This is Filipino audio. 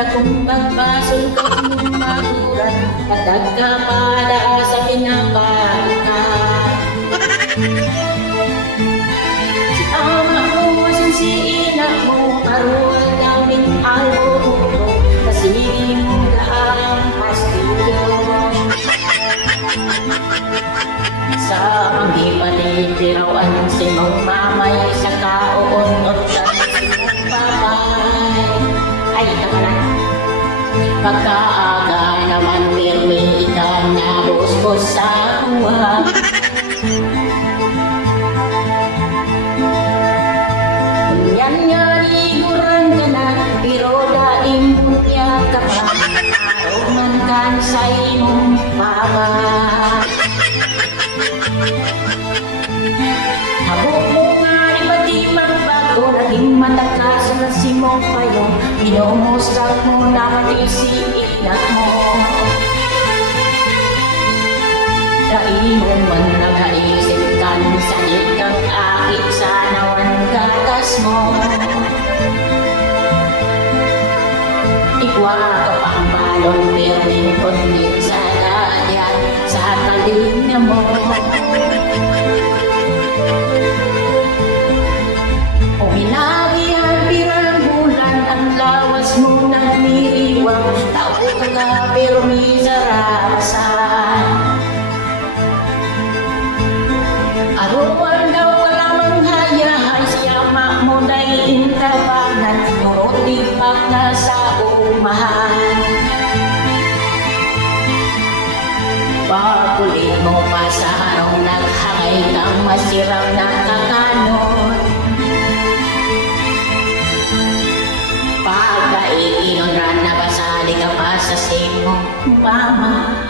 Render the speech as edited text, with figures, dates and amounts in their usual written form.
Dakong pagpasulkot mong maguran, patag ka para sa pinapalitan. Si ama mo, si ina mo, aruan gamit albo mo, kasili mo laang pastilyo. Sa hindi matitirawan si mong mamay, sa kauunot ka si mong papay. Ay, tama na. Pagkaaga naman pirmi ka na busbos sa uwa. Yan nga liguran ka na, pero daing butya ka pa. Araw man kan sa imong mama. Habok mo nga iba't ibang bago, naging matakas na si mong payong. Inumusap mo na pati si inak mo. Dahil mo man nakaisip ka ng sakit kang akit sa nawan gatas mo. Ikwa ka pang balon pero inkundin sa dadyan sa talinga mo. O minabihan pirang bulan ang lawas mo nagmiriwang. Tao ka pero misarasan. Aruan daw wala mang hayahay, siyama mo na'y intabanan, nuruti pa nga sa umahan. Pagkulit mo pa sa araw, naghangay kang masirang nakakanon. Pagkaiinon ran, napasali ka pa sa simong mama.